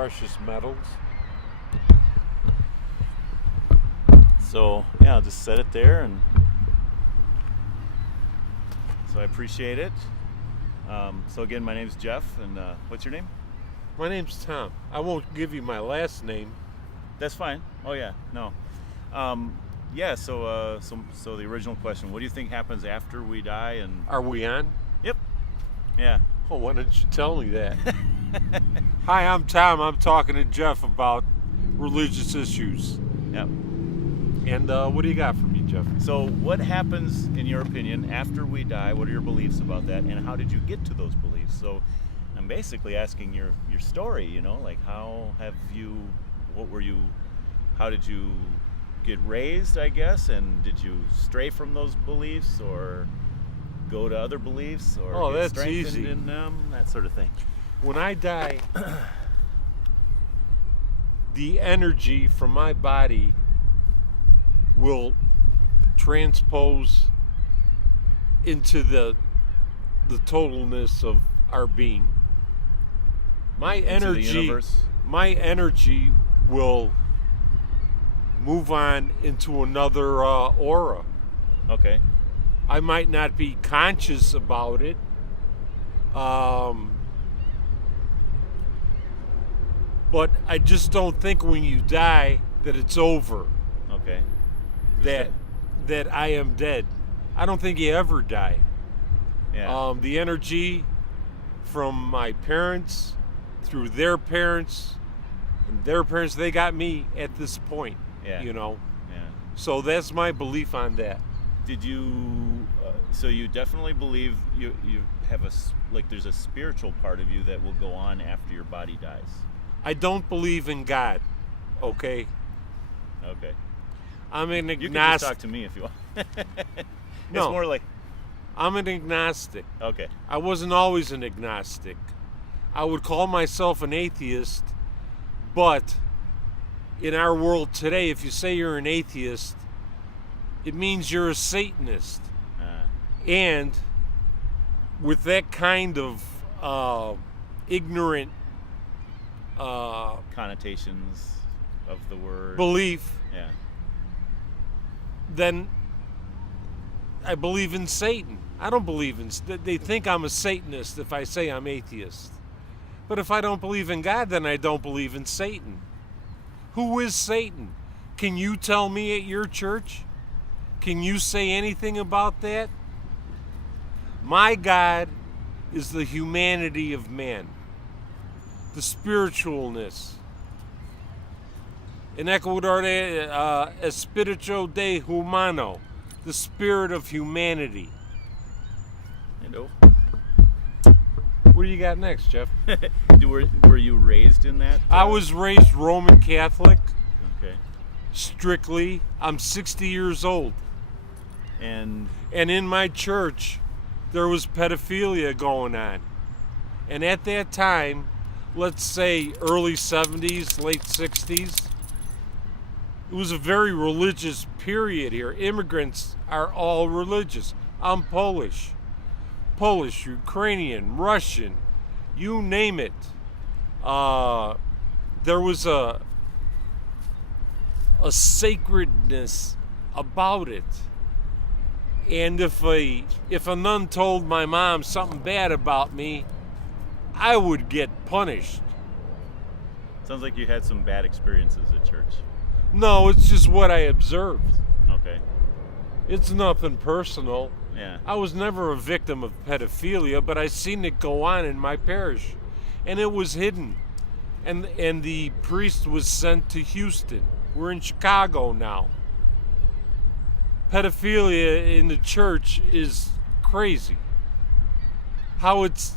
precious metals. So yeah, I'll just set it there, and so I appreciate it. So again, my name's Jeff, and what's your name? My name's Tom. I won't give you my last name. That's fine. Oh yeah, no. Yeah. So the original question: what do you think happens after we die? And Are we on? Yep. Yeah. Oh, why didn't you tell me that? Hi, I'm Tom. I'm talking to Jeff about religious issues. Yep. And what do you got for me, Jeff? So what happens, in your opinion, after we die? What are your beliefs about that, and how did you get to those beliefs? So I'm basically asking your story, like how have you, how did you get raised, I guess, and did you stray from those beliefs or go to other beliefs or get that's strengthened easy. in them, that sort of thing? When I die, the energy from my body will transpose into the totalness of our being. My Into the universe? energy will move on into another aura. Okay. I might not be conscious about it. But I just don't think when you die that it's over. Okay. That I am dead. I don't think you ever die. Yeah. The energy from my parents through their parents and their parents, they got me at this point. Yeah. Yeah. So So that's my belief on that. did you? So you definitely believe you have there's a spiritual part of you that will go on after your body dies. I don't believe in God. Okay. Okay. I'm an You can just agnostic. talk to me if you want. It's No. more like, I'm an agnostic. okay. I wasn't always an agnostic. I would call myself an atheist, but in our world today, if you say you're an atheist, it means you're a Satanist. And with that kind of ignorant Connotations of the word. belief, Yeah. then I believe in Satan. I don't believe in... They think I'm a Satanist if I say I'm atheist. But if I don't believe in God, then I don't believe in Satan. Who is Satan? Can you tell me at your church? Can you say anything about that? My God is the humanity of man, the spiritualness. In Ecuador, espíritu de humano, the spirit of humanity. Hello. What do you got next, Jeff? Were you raised in that? I was raised Roman Catholic, Okay. strictly. I'm 60 years old. And And in my church, there was pedophilia going on. And at that time, let's say early 70s, late 60s, it was a very religious period here. Immigrants are all religious. I'm Polish, Ukrainian, Russian, you name it. There was a sacredness about it. And if a nun told my mom something bad about me, I would get punished. sounds like you had some bad experiences at church. No, it's just what I observed. Okay. It's nothing personal. Yeah. I was never a victim of pedophilia, but I seen it go on in my parish, and it was hidden. And the priest was sent to Houston. We're in Chicago now. Pedophilia in the church is crazy. How it's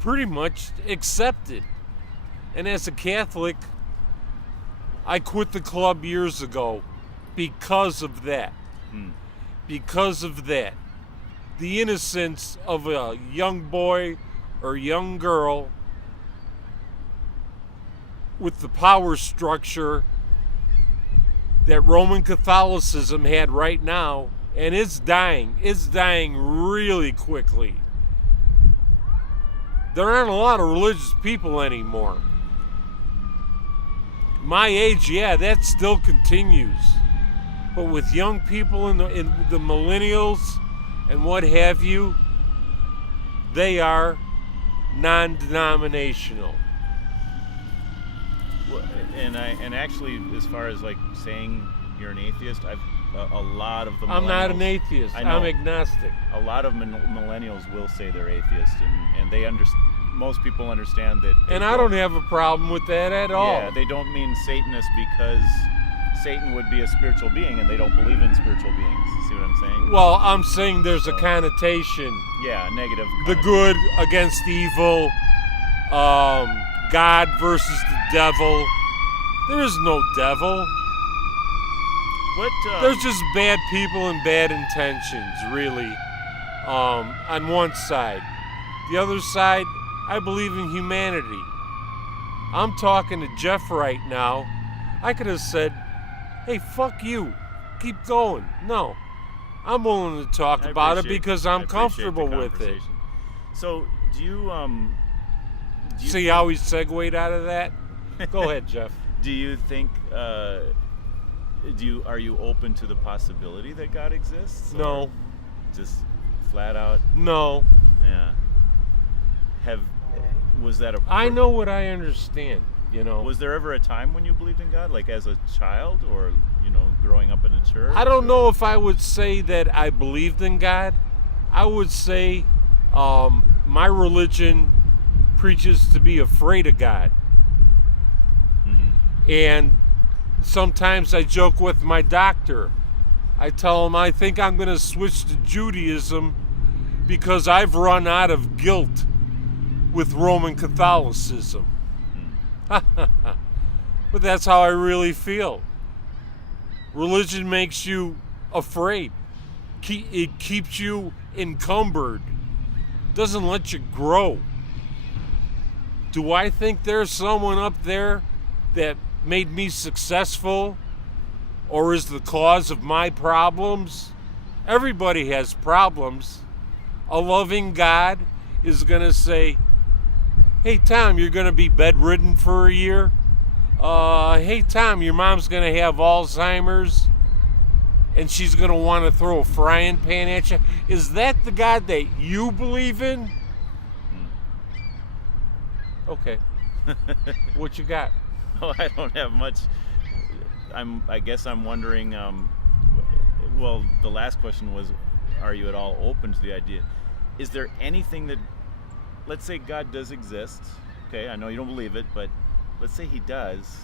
pretty much accepted. And as a Catholic, I quit the club years ago because of that. Because of that. The innocence of a young boy or young girl with the power structure that Roman Catholicism had right now, and it's dying really quickly. there aren't a lot of religious people anymore. My age, yeah, that still continues. But with young people in the millennials and what have you, they are non-denominational. Well, and actually, as far as like saying you're an atheist, I've a lot of the millennials. I'm not an atheist. I'm agnostic. A lot of millennials will say they're atheists, and they most people understand that. And I don't have a problem with that at all. Yeah, they don't mean Satanist because Satan would be a spiritual being, and they don't believe in spiritual beings. See what I'm saying? Well, I'm saying there's a connotation. Yeah, negative. The good against evil, God versus the devil. There is no devil. There's just bad people and bad intentions, really, on one side. The other side, I believe in humanity. I'm talking to Jeff right now. I could have said, hey, fuck you. Keep going. No. I'm willing to talk about it because I'm comfortable with it. So, do you see how we segued out of that? Go ahead, Jeff. Do you think are you open to the possibility that God exists? No. Just flat out? No. Yeah. Was that I know what I understand, you know. Was there ever a time when you believed in God, like as a child or, growing up in a church? I don't know if I would say that I believed in God. I would say my religion preaches to be afraid of God. Mm-hmm. And sometimes I joke with my doctor. I tell him I think I'm going to switch to Judaism because I've run out of guilt with Roman Catholicism. But that's how I really feel. Religion makes you afraid. It keeps you encumbered. Doesn't let you grow. Do I think there's someone up there that made me successful or is the cause of my problems? Everybody has problems. A loving God is going to say, hey, Tom, you're going to be bedridden for a year. Hey, Tom, your mom's going to have Alzheimer's and she's going to want to throw a frying pan at you. Is that the God that you believe in? Okay. What you got? Oh, I don't have much. I guess I'm wondering, well, the last question was, are you at all open to the idea? Is there anything that, let's say God does exist, okay, I know you don't believe it, but let's say he does,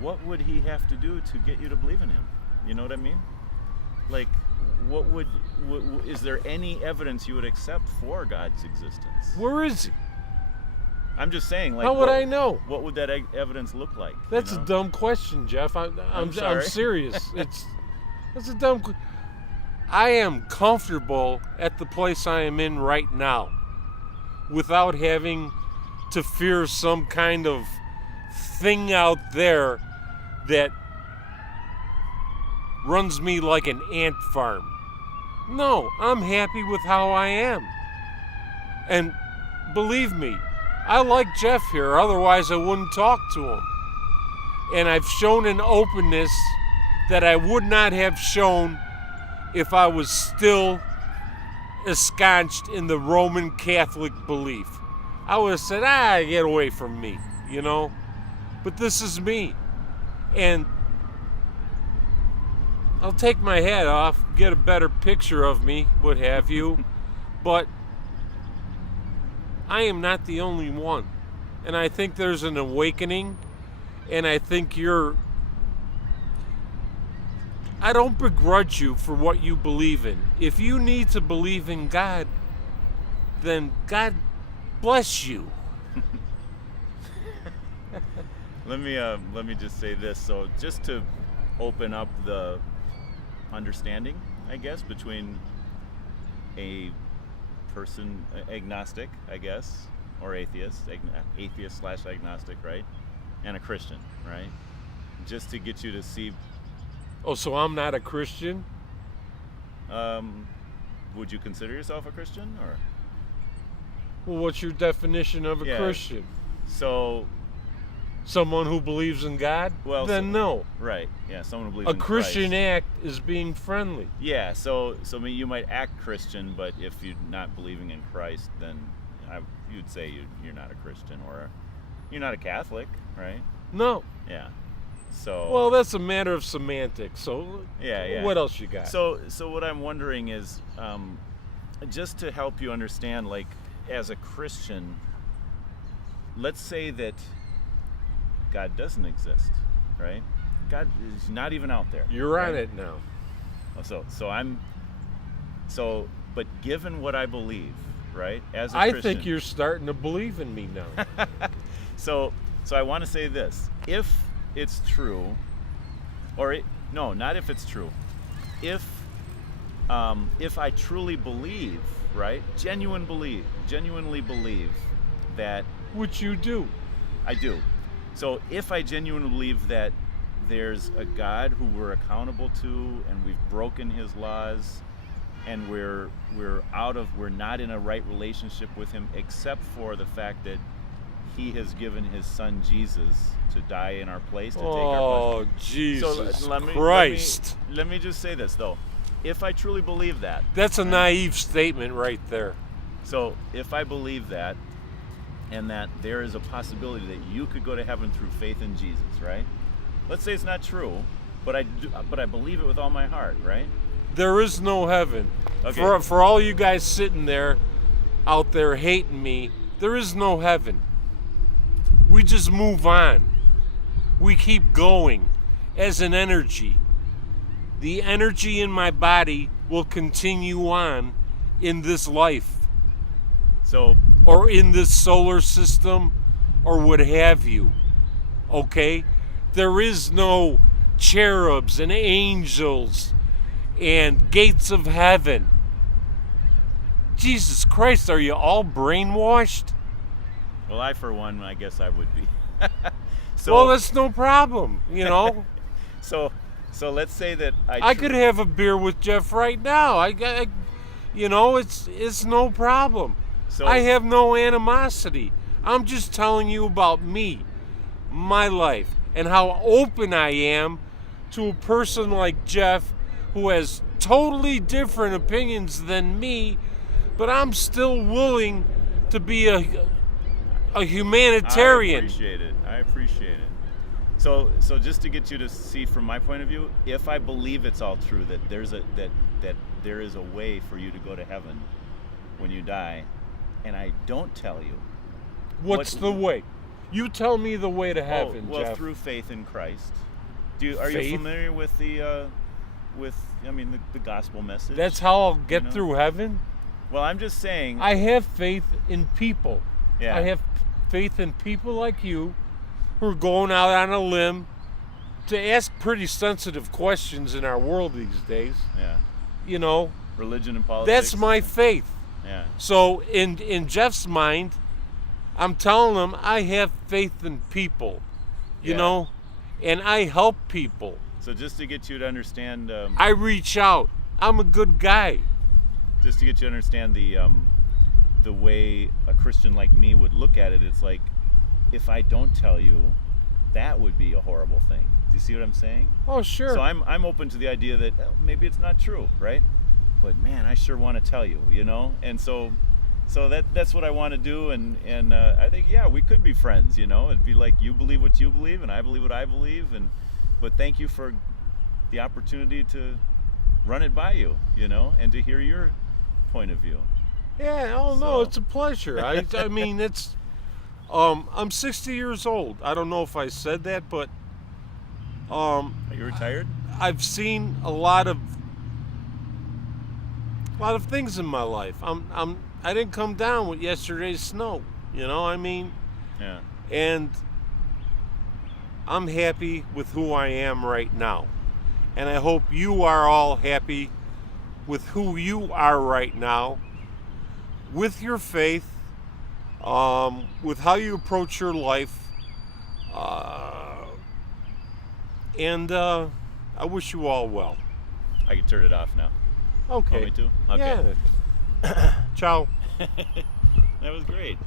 what would he have to do to get you to believe in him? You know what I mean? Like, is there any evidence you would accept for God's existence? Where is he? I'm just saying, like, how would I know? What would that evidence look like? That's a dumb question, Jeff. I'm serious. That's a dumb question. I am comfortable at the place I am in right now without having to fear some kind of thing out there that runs me like an ant farm. No, I'm happy with how I am. And believe me, I like Jeff here, otherwise I wouldn't talk to him. And I've shown an openness that I would not have shown if I was still ensconced in the Roman Catholic belief. I would have said, get away from me, you know? But this is me. And I'll take my hat off, get a better picture of me, what have you. But I am not the only one. And I think there's an awakening. And I think I don't begrudge you for what you believe in. If you need to believe in God, then God bless you. Let me just say this. So just to open up the understanding, I guess, between a person, agnostic, I guess, or atheist / agnostic, right? And a Christian, right? Just to get you to see. Oh, so I'm not a Christian? Would you consider yourself a Christian, or? Well, what's your definition of a Yeah. Christian? So, Someone who believes in God? Well, then no. right, yeah, someone who believes A in Christian Christ. act is being friendly. Yeah, so you might act Christian, but if you're not believing in Christ, then you'd say you're not a Christian, or you're not a Catholic, right? No. Yeah. So. Well, that's a matter of semantics. So Yeah. What else you got? So what I'm wondering is, just to help you understand, like, as a Christian, let's say that God doesn't exist, right? God is not even out there. You're right? on it now. But given what I believe, right, as a I Christian, think you're starting to believe in me now. so I want to say this: if it's true, not if it's true, if I truly believe, right, genuinely believe that, Which you do. I do. So if I genuinely believe that there's a God who we're accountable to, and we've broken his laws, and we're not in a right relationship with him, except for the fact that he has given his son Jesus to die in our place, to take our place. Oh, Jesus So Christ. let me just say this, though. If I truly believe that, That's a naive statement right there. so if I believe that, and that there is a possibility that you could go to heaven through faith in Jesus, right? Let's say it's not true, but I believe it with all my heart, right? There is no heaven. Okay. For all you guys sitting there, out there hating me, there is no heaven. We just move on. We keep going as an energy. The energy in my body will continue on in this life, So or in this solar system, or what have you. Okay? There is no cherubs and angels and gates of heaven. Jesus Christ, are you all brainwashed? well, I for one, I guess I would be. Well, that's no problem, you know. So let's say that I could have a beer with Jeff right now. It's no problem. So I have no animosity. I'm just telling you about me, my life, and how open I am to a person like Jeff who has totally different opinions than me, but I'm still willing to be a humanitarian. I appreciate it. So just to get you to see from my point of view, if I believe it's all true, that there is a way for you to go to heaven when you die, and I don't tell you. What's the way? You tell me the way to heaven, well, Jeff. through faith in Christ. Are you Faith? familiar with the gospel message? That's how I'll get You know? through heaven? Well, I'm just saying. I have faith in people. Yeah. I have faith in people like you who are going out on a limb to ask pretty sensitive questions in our world these days. Yeah. You know, Religion and politics. that's my faith. Yeah. So in Jeff's mind, I'm telling him I have faith in people, you Yeah. know, and I help people. So just to get you to understand, I reach out. I'm a good guy. just to get you to understand the way a Christian like me would look at it, it's like, if I don't tell you, that would be a horrible thing. Do you see what I'm saying? Oh, sure. So I'm open to the idea that maybe it's not true, right? But man, I sure want to tell you, you know. And so that's what I want to do, and I think, yeah, we could be friends, you know. It'd be like, you believe what you believe, and I believe what I believe, but thank you for the opportunity to run it by you, you know, and to hear your point of view. Yeah, oh no, So- it's a pleasure. I mean, it's I'm 60 years old. I don't know if I said that, but Are you retired? I've seen a lot of things in my life. I didn't come down with yesterday's snow, you know, I mean, Yeah. and I'm happy with who I am right now. And I hope you are all happy with who you are right now, with your faith, with how you approach your life. And I wish you all well. I can turn it off now. Okay. Want me to? Okay. Yeah. Ciao. That was great.